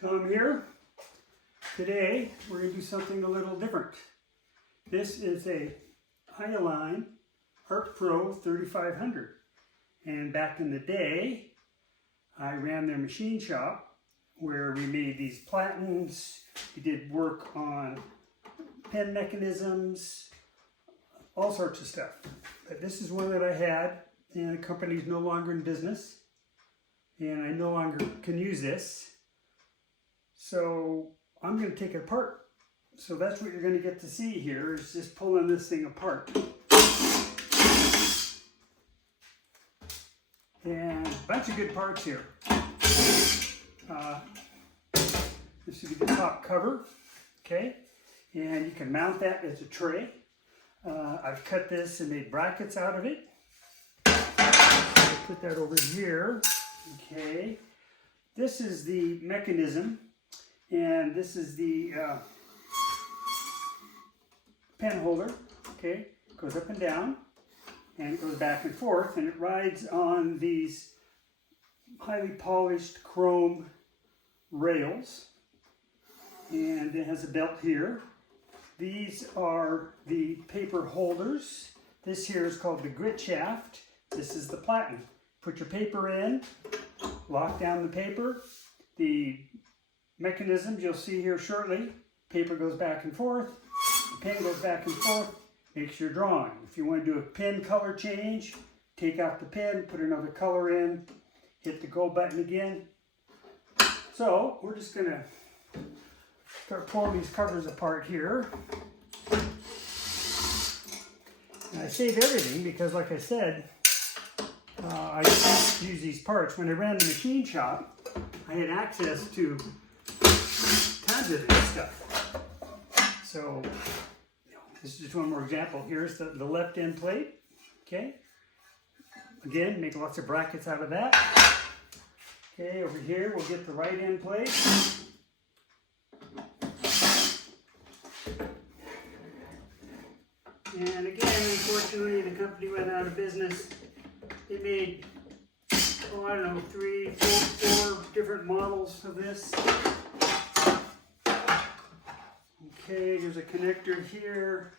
Tom here. Today we're going to do something a little different. This is a Ioline Art Pro 3500, and back in the day I ran their machine shop where we made these platens. We did work on pen mechanisms, all sorts of stuff. But this is one that I had, and the company's no longer in business, and I no longer can use this. So I'm going to take it apart. So that's what you're going to get to see here, is just pulling this thing apart. And a bunch of good parts here. This would be the top cover, okay? And you can mount that as a tray. I've cut this and made brackets out of it. I'll put that over here, okay? This is the mechanism, and this is the pen holder, okay? It goes up and down, and it goes back and forth, and it rides on these highly polished chrome rails, and it has a belt here. These are the paper holders. This here is called the grit shaft. This is the platen. Put your paper in, lock down the paper. The mechanisms you'll see here shortly. Paper goes back and forth. The pen goes back and forth. Makes your drawing. If you want to do a pen color change, take out the pen, put another color in, hit the go button again. So we're just going to start pulling these covers apart here. And I save everything because, like I said, I use these parts. When I ran the machine shop, I had access to tons of this stuff. So this is just one more example. Here's the left end plate. Okay. Again, make lots of brackets out of that. Okay, over here we'll get the right end plate. And again, unfortunately, the company went out of business. They made, oh, I don't know, four different models of this. Okay, there's a connector here.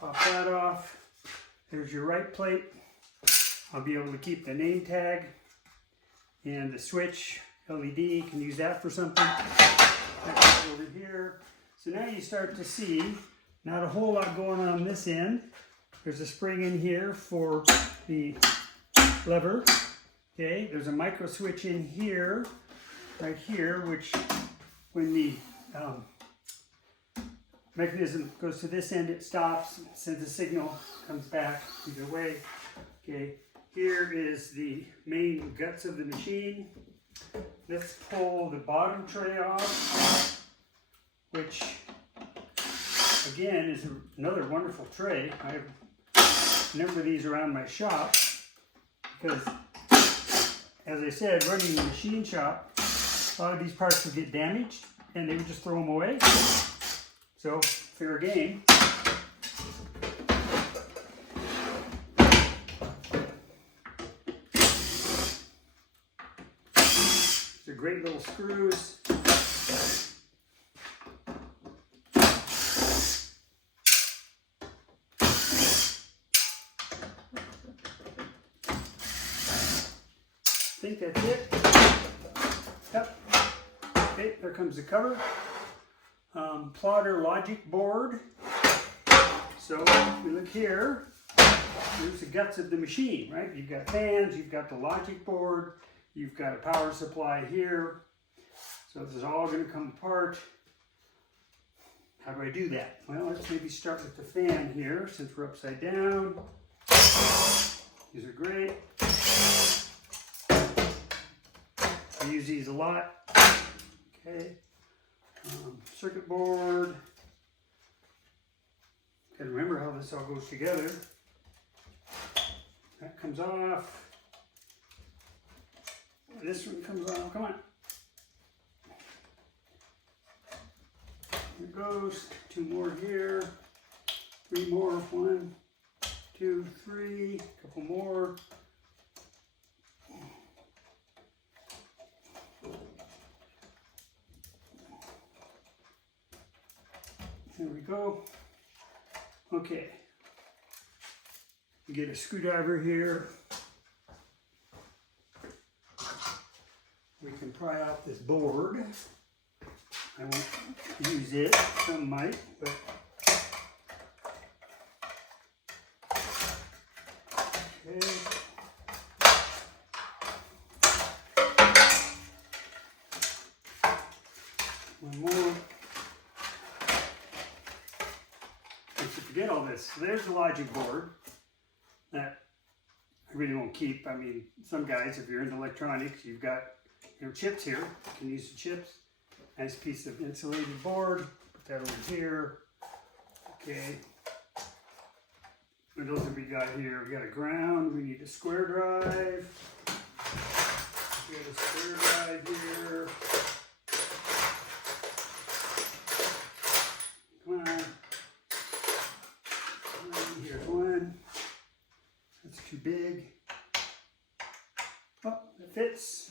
Pop that off. There's your right plate. I'll be able to keep the name tag and the switch LED. You can use that for something. That's over here. So now you start to see not a whole lot going on this end. There's a spring in here for the lever. Okay, there's a micro switch in here, right here, which when the mechanism goes to this end, it stops, sends a signal, comes back either way. Okay, here is the main guts of the machine. Let's pull the bottom tray off, which again is another wonderful tray. I have a number of these around my shop because, as I said, running the machine shop, a lot of these parts would get damaged and they would just throw them away. So, fair game. These are great little screws. I think that's it. Yep. Okay, there comes the cover. Plotter logic board. So if we look here, there's the guts of the machine, right? You've got fans, you've got the logic board, you've got a power supply here. So this is all going to come apart. How do I do that? Well, let's maybe start with the fan here, since we're upside down. These are great. I use these a lot. Okay. Circuit board. Gotta remember how this all goes together. That comes off. This one comes off. Come on. Here goes. Two more here. Three more. 1, 2, 3. A couple more. There we go. Okay. We get a screwdriver here. We can pry out this board. I won't use it, some might, but okay. One more. Let's forget all this. So there's the logic board that I really won't keep. I mean, some guys, if you're into electronics, you've got chips here. You can use the chips. Nice piece of insulated board. Put that over here. Okay. What else have we got here? We got a ground. We need a square drive. We got a square drive here. Come on. Here's one. That's too big. Oh, that fits.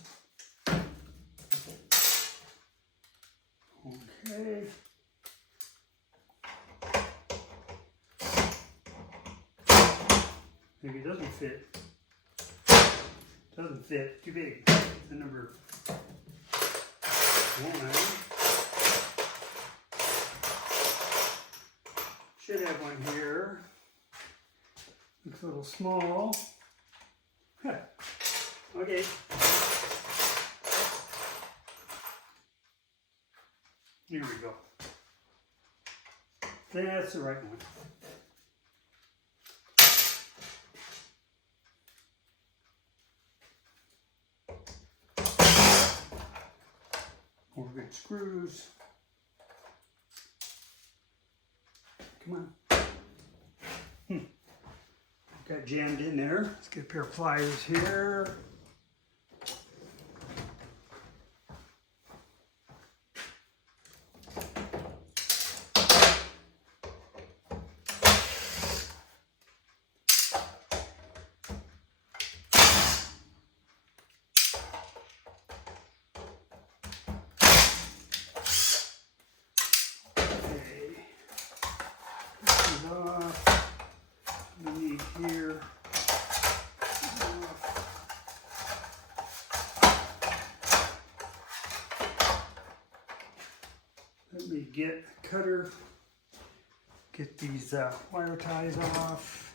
Okay. Maybe it doesn't fit. Doesn't fit. Too big. The number 1. Should have one here. Looks a little small. Huh. Okay. Here we go. That's the right one. More good screws. Come on. Got jammed in there. Let's get a pair of pliers here. Here. Let me get a cutter, get these wire ties off.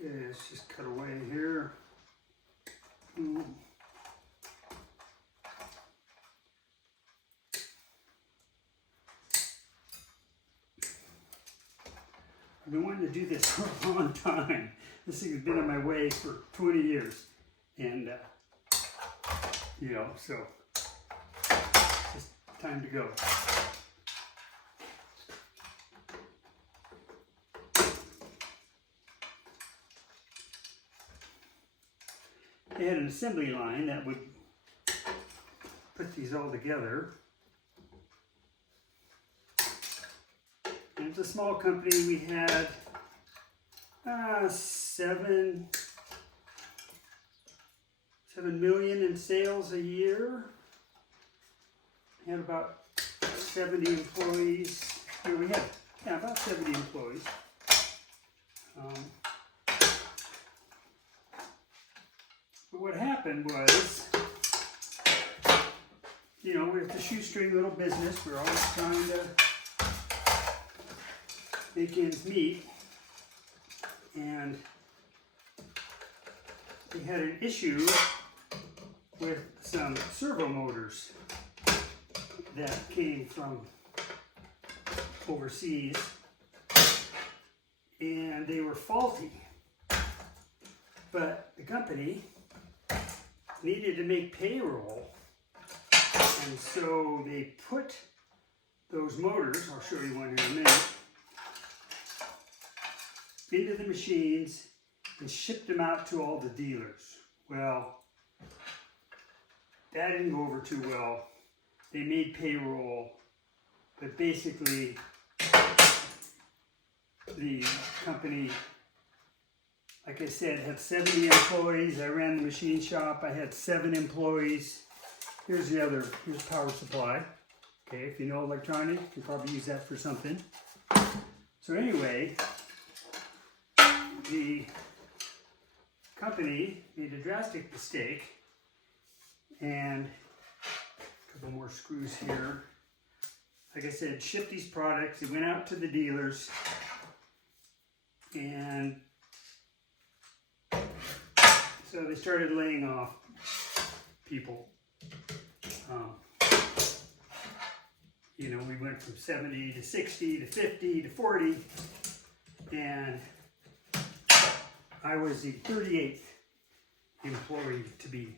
Okay, let's just cut away here. I've been wanting to do this for a long time. This thing has been in my way for 20 years. And, you know, so it's just time to go. They had an assembly line that would put these all together. It's a small company. We had 7 million in sales a year. We had about 70 employees. Here we had about 70 employees. But what happened was, you know, we're a shoestring little business. We're always trying to make ends meet, and we had an issue with some servo motors that came from overseas, and they were faulty, but the company needed to make payroll, and so they put those motors, I'll show you one in a minute, into the machines and shipped them out to all the dealers. Well, that didn't go over too well. They made payroll, but basically the company, like I said, had 70 employees. I ran the machine shop. I had 7 employees, here's power supply. Okay, if you know electronics, you can probably use that for something. So anyway, the company made a drastic mistake, and a couple more screws here. Like I said, shipped these products, they went out to the dealers, and so they started laying off people. You know, we went from 70 to 60 to 50 to 40, and I was the 38th employee to be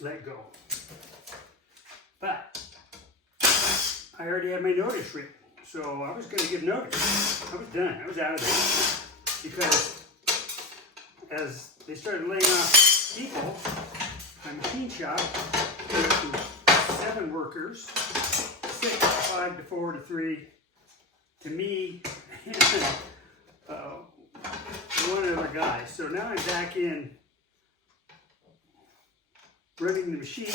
let go. But I already had my notice written, so I was going to give notice. I was done. I was out of there, because as they started laying off people, my machine shop went from 7 workers, 6 to 5 to 4 to 3 to me and one other guy. So now I'm back in running the machine,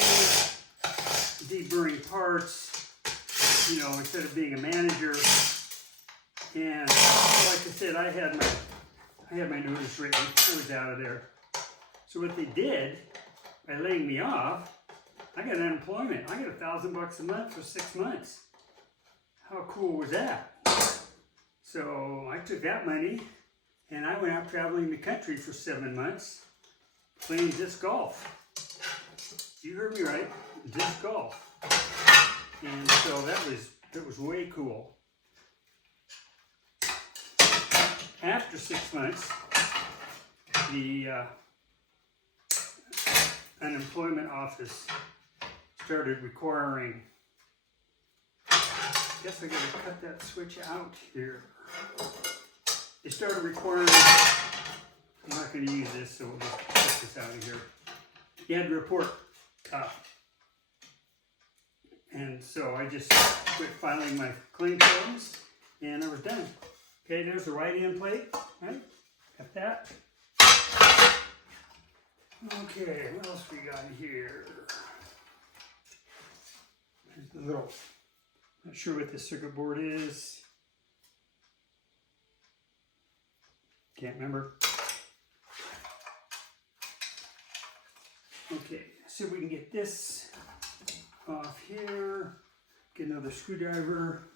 deburring parts, you know, instead of being a manager. And like I said, I had my notice written. I was out of there. So what they did, by laying me off, I got unemployment. I got $1,000 a month for 6 months. How cool was that? So I took that money and I went out traveling the country for 7 months playing disc golf. You heard me right, disc golf. And so that was way cool. After 6 months, the unemployment office started requiring, I guess I gotta cut that switch out here. They started requiring, I'm not gonna use this, so we'll just cut this out of here. You had to report up. And so I just quit filing my claim forms, and I was done. Okay, there's the right-hand plate, right? Got that. Okay, what else we got here? There's the little, not sure what this circuit board is. Can't remember. Okay, see if we can get this off here. Get another screwdriver.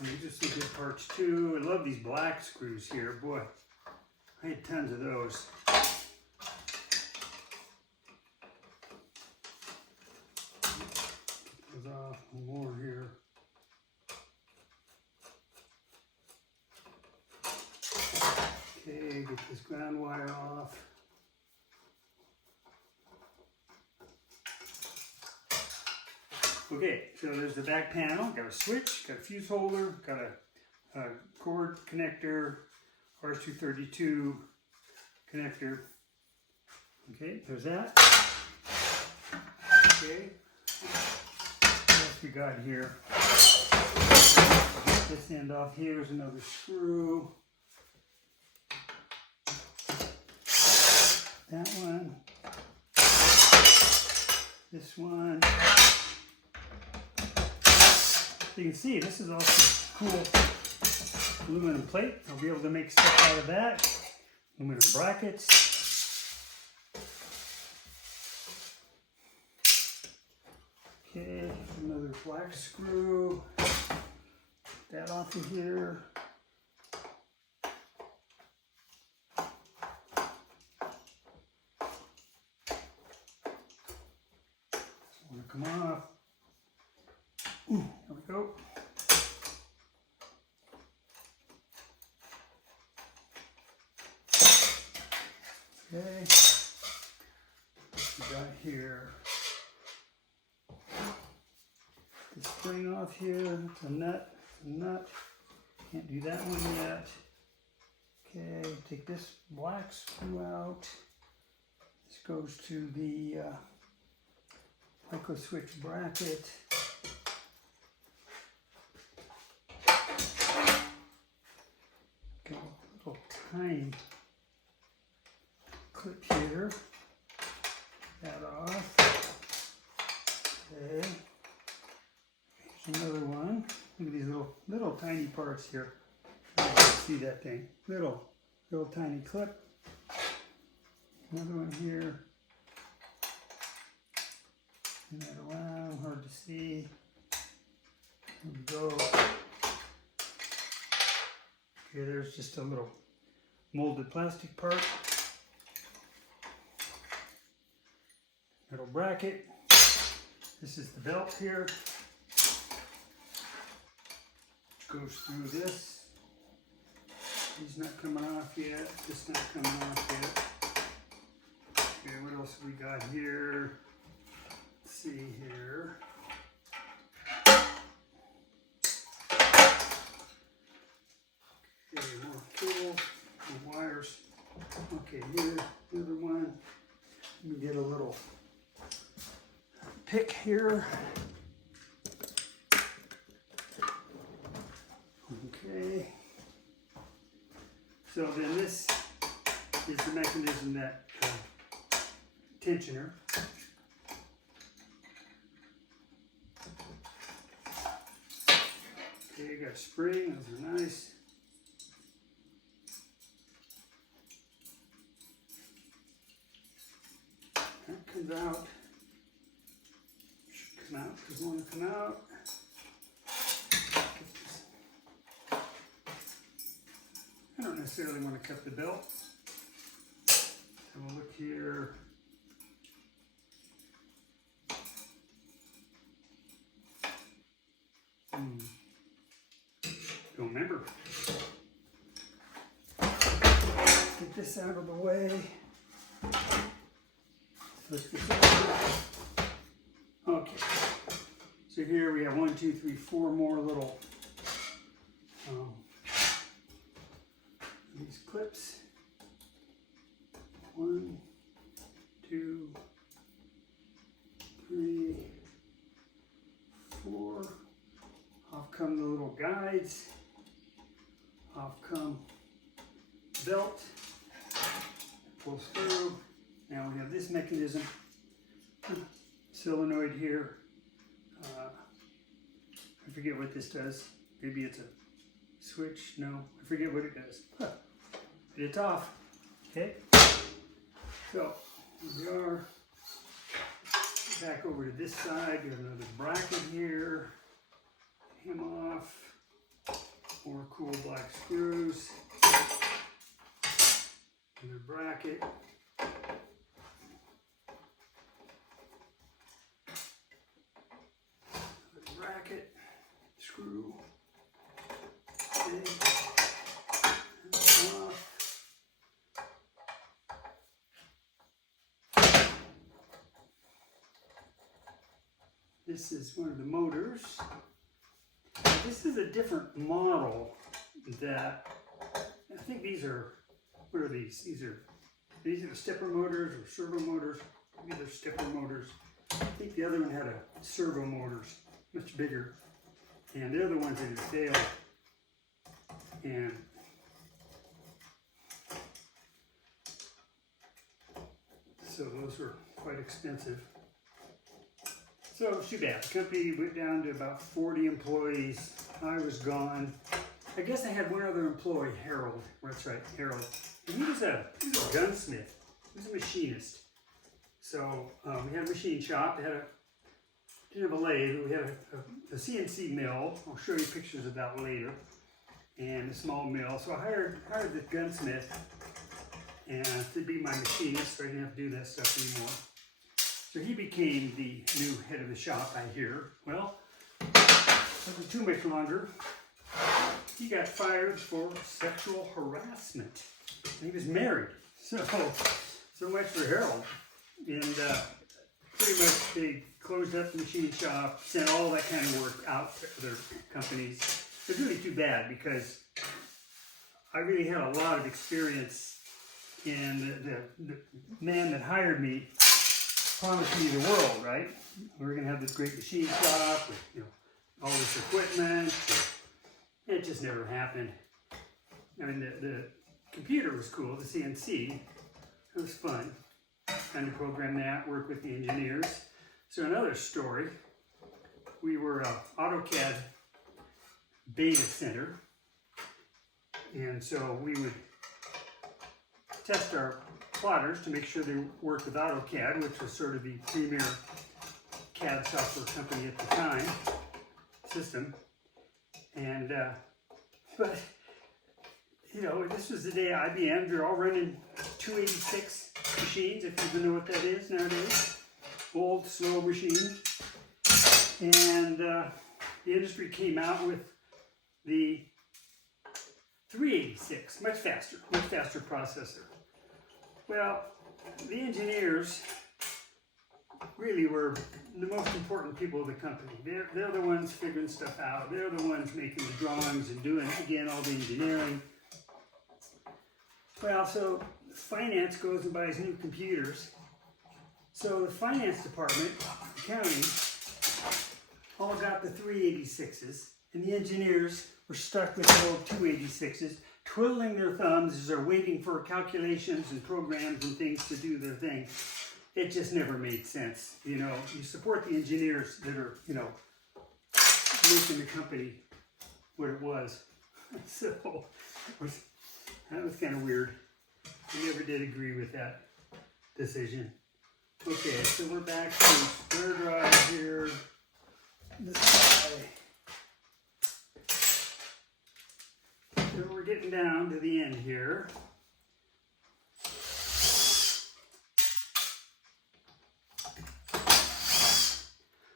And these are some good parts too. I love these black screws here. Boy, I had tons of those. Get those off. One more here. Okay, get this ground wire off. Okay, so there's the back panel. Got a switch, got a fuse holder, got a cord connector, RS-232 connector. Okay, there's that. Okay, what else we got here? Get this end off here. There's another screw. That one. This one. You can see this is also cool aluminum plate. I'll be able to make stuff out of that. Aluminum brackets. Okay, another black screw. Get that off of here. This one will come off. Ooh, there we go. Okay, what we got here? The spring off here, it's a nut, Can't do that one yet. Okay, take this black screw out. This goes to the micro switch bracket. Go a little tiny clip here. That off. Okay. Here's another one. Look at these little tiny parts here. I can see that thing. Little tiny clip. Another one here. Turn that around, hard to see. There we go. Okay, there's just a little molded plastic part. Little bracket. This is the belt here. Goes through this. He's not coming off yet. This not coming off yet. Okay, what else have we got here? Let's see here. Okay, more cables, more wires. Okay, here's another one. Let me get a little pick here. Okay. So then this is the mechanism that tensioner. Okay, you got spring, those are nice. That comes out. Should come out, doesn't want to come out. I don't necessarily want to cut the belt. So we'll look here. Don't remember. Get this out of the way. Let's get this okay. So here we have 1, 2, 3, 4 more little these clips. 1, 2, 3, 4. Off come the little guides. Off come belt. It pulls through. Now we have this mechanism. Solenoid here. I forget what this does. Maybe it's a switch. No, I forget what it does. But it's off. Okay. So here we are. Back over to this side. We have another bracket here. Him off. More cool black screws. Another bracket. Another bracket. Screw. Okay. Off. This is one of the motors. This is a different model that, I think these are, what are these? These are the stepper motors or servo motors. Maybe they're stepper motors. I think the other one had a servo motors, much bigger. And they're the ones that had failed. And so those were quite expensive. So too bad. The company went down to about 40 employees. I was gone. I guess I had one other employee, Harold. That's right, Harold. And he was a gunsmith. He was a machinist. So we had a machine shop. Didn't have a lathe, but we had a CNC mill. I'll show you pictures of that later. And a small mill. So I hired the gunsmith and to be my machinist, so I didn't have to do that stuff anymore. So he became the new head of the shop, I hear. Well, it wasn't too much longer. He got fired for sexual harassment. And he was married. So much for Harold. And pretty much they closed up the machine shop, sent all that kind of work out to other companies. It's really too bad because I really had a lot of experience, and the man that hired me promised me the world, right? We were going to have this great machine shop with, all this equipment. It just never happened. I mean, computer was cool, the CNC. It was fun. Kind of program that, work with the engineers. So another story, we were AutoCAD beta center, and so we would test our plotters to make sure they worked with AutoCAD, which was sort of the premier CAD software company at the time, system. And but you know, this was the day IBM, they're all running 286 machines, if you even know what that is nowadays. Old, slow machines. And the industry came out with the 386, much faster processor. Well, the engineers really were the most important people of the company. They're the ones figuring stuff out. They're the ones making the drawings and doing, again, all the engineering. Well, so finance goes and buys new computers. So the finance department, accounting, all got the 386s, and the engineers were stuck with the old 286s, twiddling their thumbs as they're waiting for calculations and programs and things to do their thing. It just never made sense. You know, you support the engineers that are, you know, making the company what it was. So that was kind of weird. I never did agree with that decision. Okay, so we're back to square drive here. This guy. So we're getting down to the end here.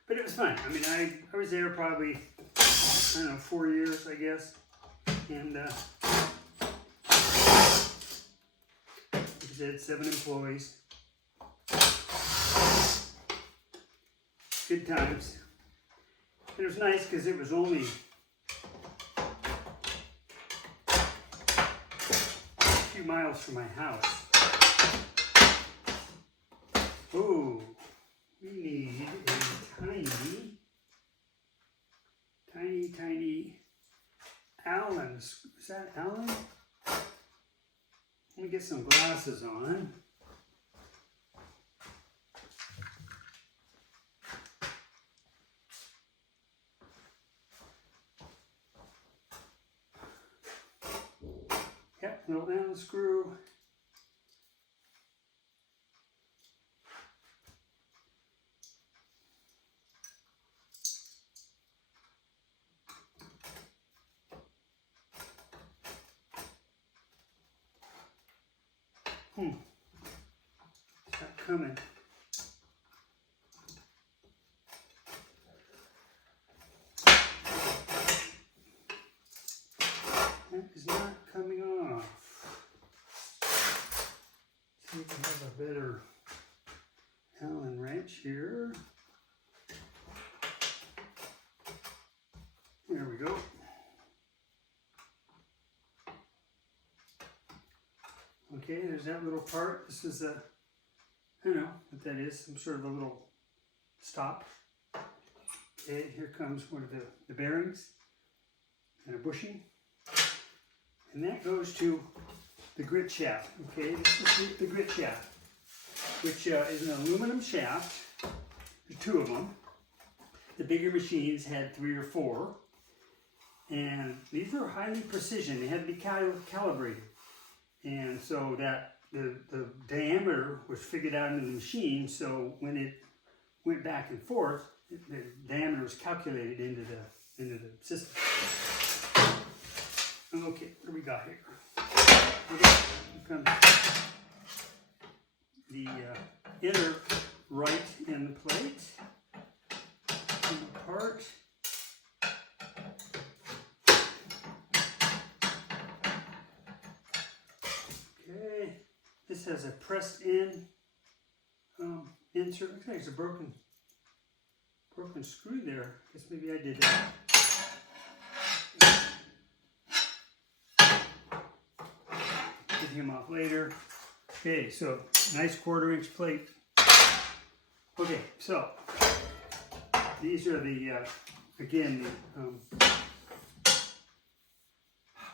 But it was fun. I mean, I was there probably, I don't know, 4 years, I guess. And like I said, 7 employees. Good times. And it was nice because it was only a few miles from my house. Oh, we need a tiny Ioline. Is that Ioline? Let me get some glasses on. Yep, little Allen screw. It's not coming. That is not coming off. See if we have a better Allen wrench here. There we go. Okay, there's that little part. This is a, I don't know what that is, some sort of a little stop. Okay, here comes one of the bearings and a bushing. And that goes to the grit shaft. Okay, this is the grit shaft, which is an aluminum shaft. There's 2 of them. The bigger machines had 3 or 4. And these are highly precision. They had to be calibrated. And so that the diameter was figured out in the machine, so when it went back and forth, the diameter was calculated into the system. Okay, what do we got here? Okay, here comes the inner right end plate and apart. Okay, this has a pressed in insert. Looks like there's a broken screw there. Guess maybe I did that. Get him off later. Okay, so nice 1/4 inch plate. Okay, so these are the again the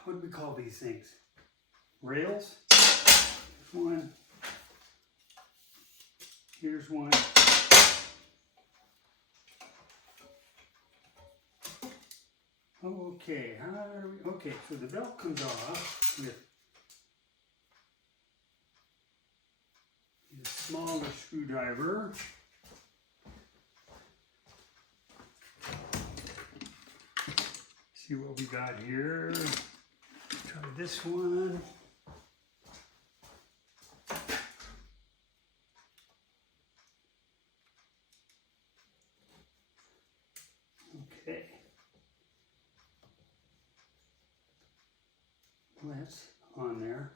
what do we call these things? rails. Here's one. Here's one. Okay, okay, so the belt comes off with a smaller screwdriver. See what we got here. Try this one. Okay. Well, that's on there.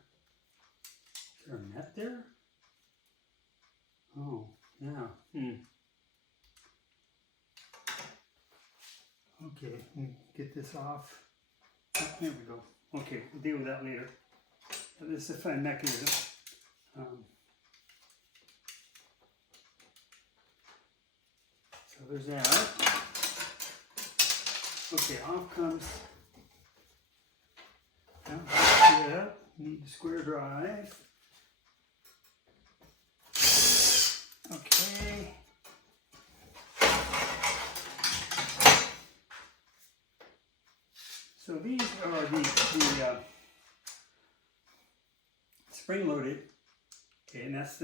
Is there a net there? Oh, yeah. Okay, get this off. Oh, there we go. Okay, we'll deal with that later. This is a fun mechanism. So there's that. Okay, off comes. Yeah, need the square drive. Okay. So these are the spring-loaded. Okay, and that's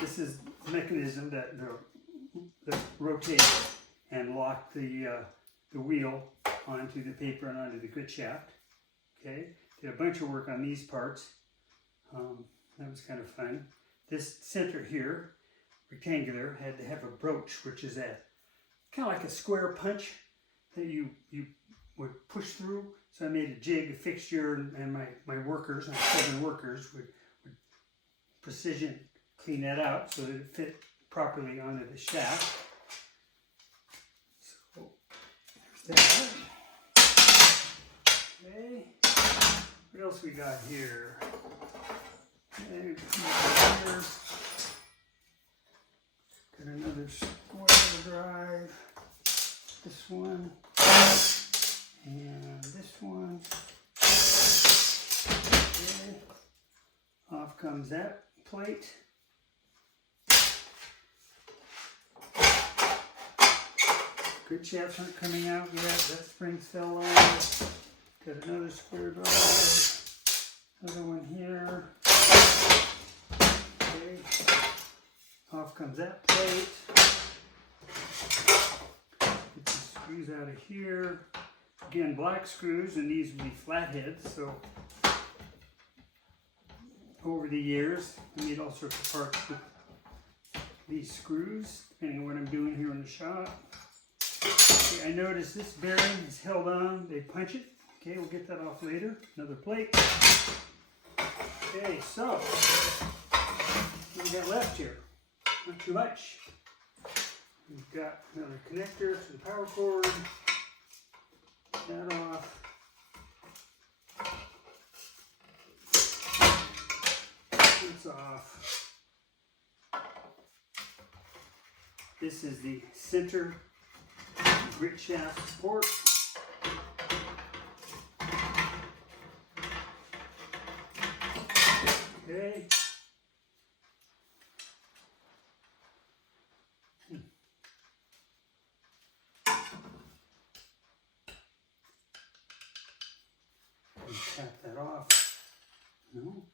this is the mechanism that rotate and lock the wheel onto the paper and onto the grit shaft. Okay, did a bunch of work on these parts. That was kind of fun. This center here, rectangular, had to have a broach, which is a kind of like a square punch that you would push through. So I made a jig, a fixture, and my workers, my 7 workers, would precision clean that out so that it fit properly onto the shaft. So there's that. Okay. What else we got here? Okay, here. Got another square drive. This one. And this one. Okay. Off comes that plate. Grit shafts aren't coming out yet. That spring fell off. Got another square drive. Another one here. Okay. Off comes that plate. Get the screws out of here. Again, black screws, and these will be flatheads. So over the years, I made all sorts of parts with these screws, depending on what I'm doing here in the shop. Okay, I noticed this bearing is held on. They punch it. Okay, we'll get that off later. Another plate. Okay, so what we got left here? Not too much. We've got another connector for the power cord. That off. It's off. This is the center grit shaft support. Okay. Tap that off. No.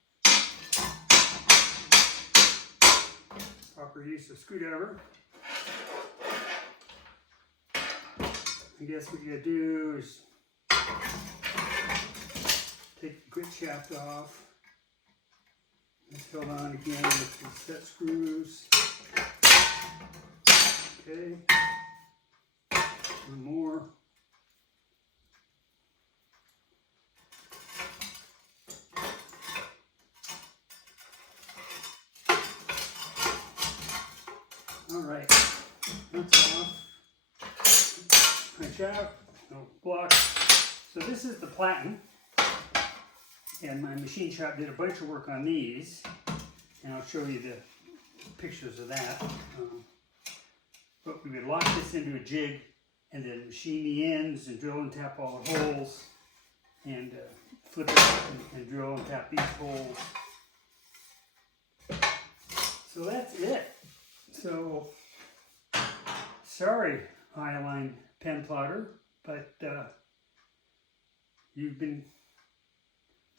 Proper use of screwdriver. I guess what you gotta do is take the grit shaft off. It's held on again with the set screws. Okay. One more. All right, that's off. Punch out, no block. So this is the platen, and my machine shop did a bunch of work on these, and I'll show you the pictures of that. But we would lock this into a jig, and then machine the ends, and drill and tap all the holes, and flip it and drill and tap these holes. So that's it. So, sorry, Ioline pen plotter, but you've been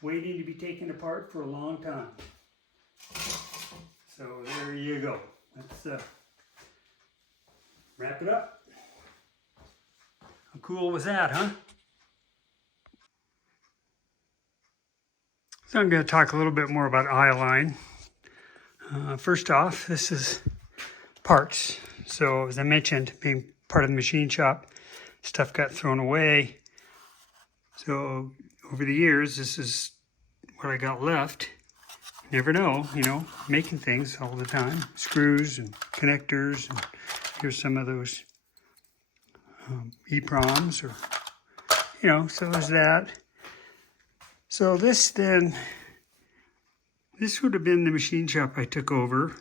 waiting to be taken apart for a long time. So there you go. Let's wrap it up. How cool was that, huh? So I'm going to talk a little bit more about Ioline. First off, this is parts. So as I mentioned, being part of the machine shop, stuff got thrown away. So over the years, this is what I got left. You never know, you know, making things all the time. Screws and connectors, and here's some of those EPROMs, or, you know, so there's that. So this would have been the machine shop I took over,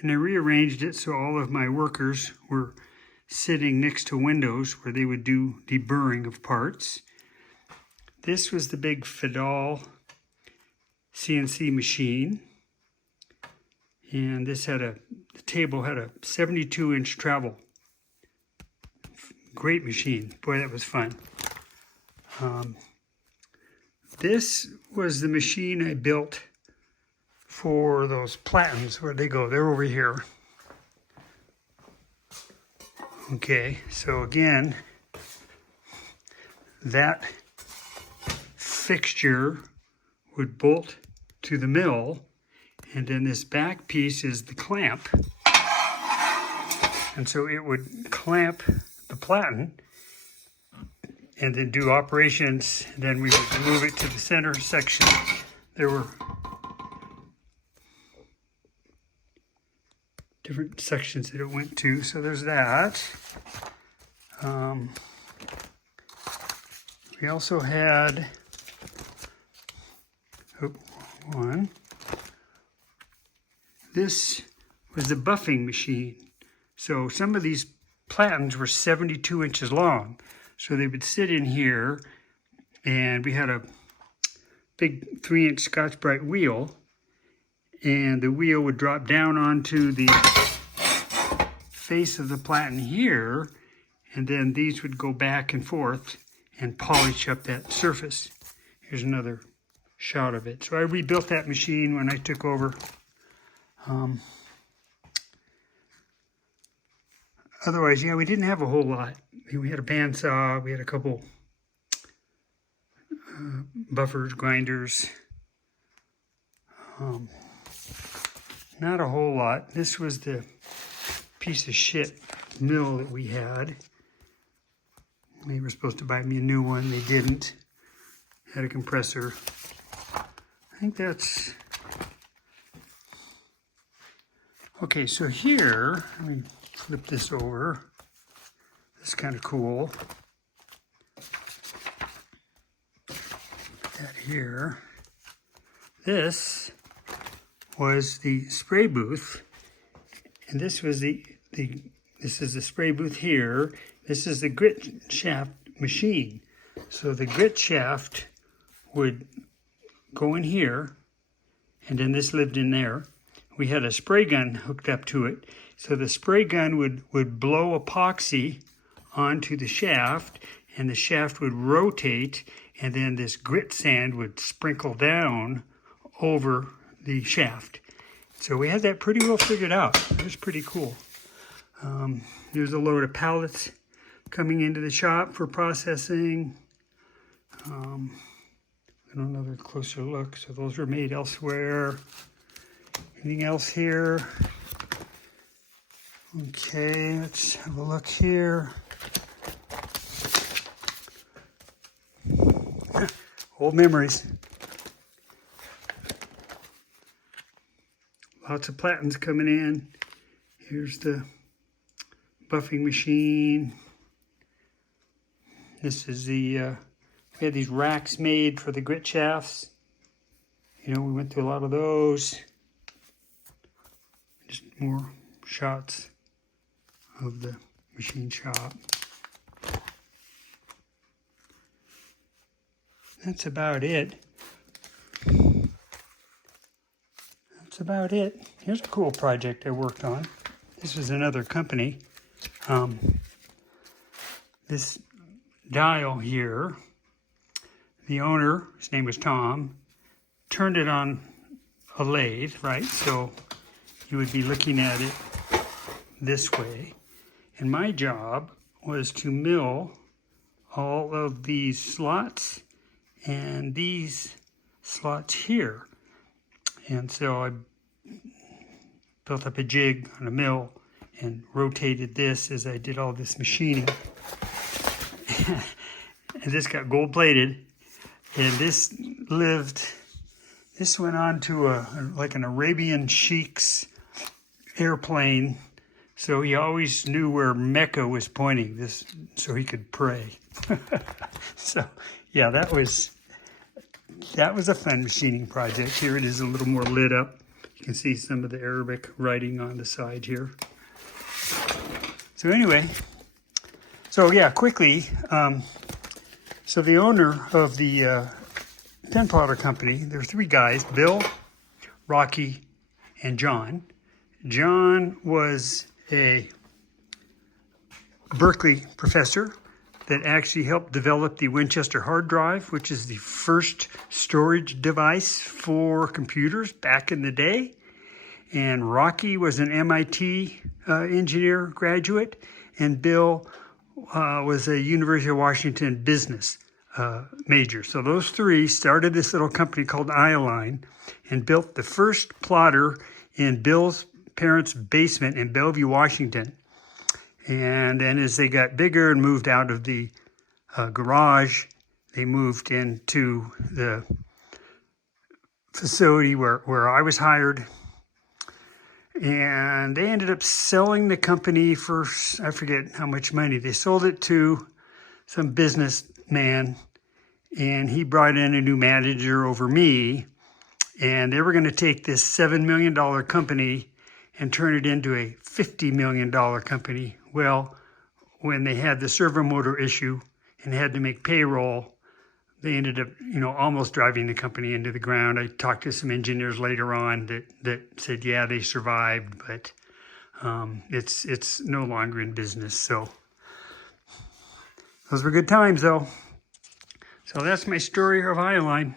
and I rearranged it so all of my workers were sitting next to windows where they would do deburring of parts. This was the big Fidal CNC machine, and this had the table had a 72-inch travel. Great machine. Boy, that was fun. This was the machine I built for those platens. Where'd they go? They're over here. Okay, so again, that fixture would bolt to the mill, and then this back piece is the clamp. And so it would clamp the platen and then do operations. Then we would move it to the center section. There were different sections that it went to, so there's that. We also had one. This was the buffing machine. So some of these platens were 72 inches long. So they would sit in here, and we had a big 3-inch Scotch-Brite wheel, and the wheel would drop down onto the face of the platen here, and then these would go back and forth and polish up that surface. Here's another shot of it. So I rebuilt that machine when I took over. Otherwise, yeah, we didn't have a whole lot. We had a bandsaw, we had a couple buffers, grinders. Not a whole lot. This was the piece of shit mill that we had. They were supposed to buy me a new one. They didn't. Had a compressor. I think that's... Okay, so here, let me flip this over. This is kind of cool. That here. This was the spray booth, and this was this is the spray booth here. This is the grit shaft machine. So the grit shaft would go in here, and then this lived in there. We had a spray gun hooked up to it. So the spray gun would blow epoxy onto the shaft, and the shaft would rotate, and then this grit sand would sprinkle down over the shaft. So we had that pretty well figured out. It was pretty cool. There's a load of pallets coming into the shop for processing. Another closer look. So those were made elsewhere. Anything else here? Okay, let's have a look here. Old memories. Lots of platens coming in. Here's the buffing machine. This is the, we had these racks made for the grit shafts. You know, we went through a lot of those. Just more shots of the machine shop. That's about it. about it. Here's a cool project I worked on. This was another company. This dial here, the owner, his name was Tom, turned it on a lathe, right? So you would be looking at it this way. And my job was to mill all of these slots and these slots here. And so I built up a jig on a mill and rotated this as I did all this machining. And this got gold plated. And this went on to like an Arabian sheik's airplane. So he always knew where Mecca was pointing, so he could pray. So yeah, that was a fun machining project. Here it is a little more lit up. You can see some of the Arabic writing on the side here. So anyway, so yeah, quickly, so the owner of the pen plotter company, there were three guys, Bill, Rocky, and John. John was a Berkeley professor that actually helped develop the Winchester hard drive, which is the first storage device for computers back in the day. And Rocky was an MIT engineer graduate, and Bill was a University of Washington business major. So those three started this little company called Ioline and built the first plotter in Bill's parents' basement in Bellevue, Washington. And then as they got bigger and moved out of the garage, they moved into the facility where I was hired. And they ended up selling the company for, I forget how much money. They sold it to some businessman, and he brought in a new manager over me. And they were going to take this $7 million company and turn it into a $50 million company. Well, when they had the servo motor issue and had to make payroll, they ended up, almost driving the company into the ground. I talked to some engineers later on that said, yeah, they survived, but it's no longer in business. So those were good times, though. So that's my story of Ioline.